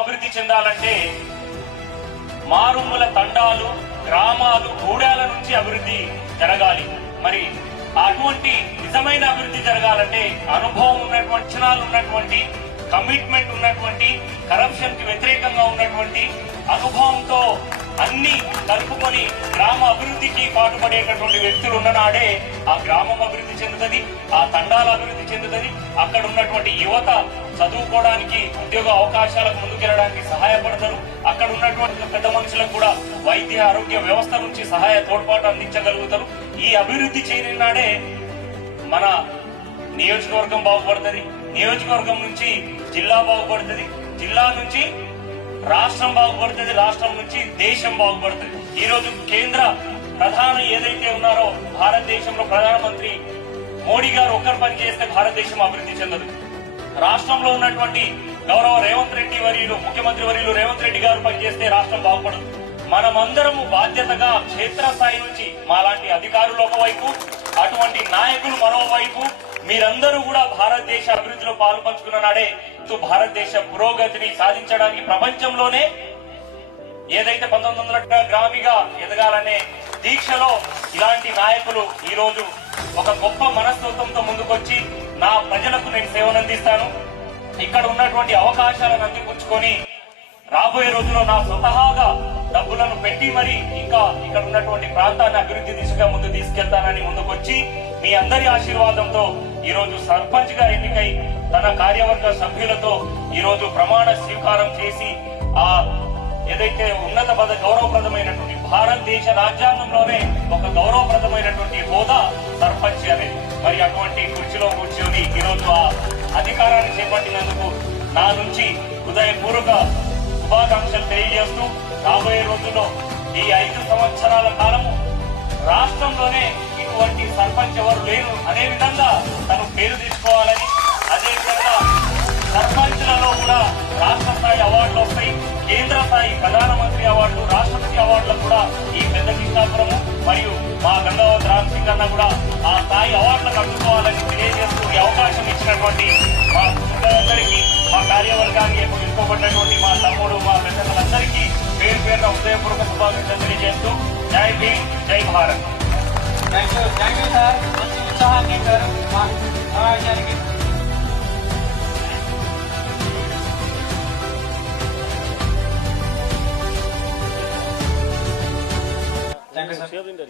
అభివృద్ధి చెందాలంటే మారుమూల తండాలు, గ్రామాలు, గూడాల నుంచి అభివృద్ధి జరగాలి. మరి అటువంటి నిజమైన అభివృద్ధి జరగాలంటే అనుభవం ఉన్నటువంటి క్షణాలు ఉన్నటువంటి, కమిట్మెంట్ ఉన్నటువంటి, కరప్షన్ కి వ్యతిరేకంగా ఉన్నటువంటి, అనుభవంతో అన్ని కలుపుకొని గ్రామ అభివృద్ధికి పాటుపడేటటువంటి వ్యక్తులు ఉన్ననాడే ఆ గ్రామం అభివృద్ధి చెందుతుంది, ఆ తండాల అభివృద్ధి చెందుతుంది. అక్కడ ఉన్నటువంటి యువత చదువుకోవడానికి, ఉద్యోగ అవకాశాలకు ముందుకెళ్ళడానికి సహాయపడతారు. అక్కడ ఉన్నటువంటి పెద్ద మనుషులకు కూడా వైద్య ఆరోగ్య వ్యవస్థ నుంచి సహాయ తోడ్పాటు అందించగలుగుతారు. ఈ అభివృద్ధి చేరినాడే మన నియోజకవర్గం బాగుపడుతుంది, నియోజకవర్గం నుంచి జిల్లా బాగుపడుతుంది, జిల్లా నుంచి రాష్ట్రం బాగుపడుతుంది, రాష్ట్రం నుంచి దేశం బాగుపడుతుంది. ఈ రోజు కేంద్ర ప్రధాని ఏదైతే ఉన్నారో, భారతదేశంలో ప్రధానమంత్రి మోడీ గారు ఒక్కరు పని చేస్తే భారతదేశం అభివృద్ధి చెందదు. రాష్ట్రంలో ఉన్నటువంటి గౌరవ రేవంత్ రెడ్డి వర్యులు, ముఖ్యమంత్రి వర్యులు రేవంత్ రెడ్డి గారు పనిచేస్తే రాష్ట్రం బాగుపడదు. మనమందరము బాధ్యతగా క్షేత్రస్థాయి నుంచి మాలాంటి అధికారులు ఒకవైపు, అటువంటి నాయకులు మరోవైపు, మీరందరూ కూడా భారతదేశ అభివృద్ధిలో పాలు పంచుకున్న నాడే భారతదేశ పురోగతిని సాధించడానికి ప్రపంచంలోనే ఏదైతే 1900 గ్రామిగా ఎదగాలనే దీక్షలో ఇలాంటి నాయకులు ఈ రోజు ఒక గొప్ప మనస్తత్వంతో ముందుకొచ్చి నా ప్రజలకు నేను సేవనందిస్తాను, ఇక్కడ ఉన్నటువంటి అవకాశాలను అందిపుచ్చుకొని రాబోయే రోజుల్లో నా స్వతహాగా డబ్బులను పెట్టి మరి ఇంకా ఇక్కడ ఉన్నటువంటి ప్రాంతాన్ని అభివృద్ధి దిశగా ముందు తీసుకెళ్తానని ముందుకొచ్చి మీ అందరి ఆశీర్వాదంతో ఈ రోజు సర్పంచ్ గా ఎన్నికై తన కార్యవర్గ సభ్యులతో ఈ రోజు ప్రమాణ స్వీకారం చేసి ఆ ఏదైతే ఉన్నత గౌరవప్రదమైనటువంటి భారతదేశ రాజ్యాంగంలోనే ఒక గౌరవప్రదమైనటువంటి హోదా సర్పంచ్ అనేది, మరి అటువంటి కుర్చీలో కూర్చొని ఈ రోజు ఆ అధికారాన్ని చేపట్టినందుకు నా నుంచి హృదయపూర్వక శుభాకాంక్షలు తెలియజేస్తూ రాబోయే రోజుల్లో ఈ 5 సంవత్సరాల కాలము రాష్ట్రంలోనే ఇటువంటి సర్పంచ్ ఎవరు లేరు అనే విధంగా తను పేరు తీసుకోవాలని, అదేవిధంగా సర్పంచ్లలో కూడా రాష్ట్ర స్థాయి అవార్డులు వస్తాయి, కేంద్ర స్థాయి ప్రధానమంత్రి అవార్డులు, రాష్ట్రపతి అవార్డులకు కూడా ఈ పెద్ద కృష్ణాపురము మరియు మా గంగావత్ రామ్ సింగ్ అన్న కూడా ఆ స్థాయి అవార్డులకు అందుకోవాలని తెలియజేస్తూ ఈ అవకాశం ఇచ్చినటువంటి మా అందరికీ, మా కార్యవర్గానికి ఎన్నుకోబడినటువంటి మా తమ్ముడు, మా పెద్దలందరికీ పేరు పేరున హృదయపూర్వక శుభాకాంక్షలు తెలియజేస్తూ జై భీమ్, జై భారత్. థ్యాంక్ యూ సార్, మంచి ఉత్సాహాన్ని ఇచ్చారు మా సమావేశానికి. Thank you sir.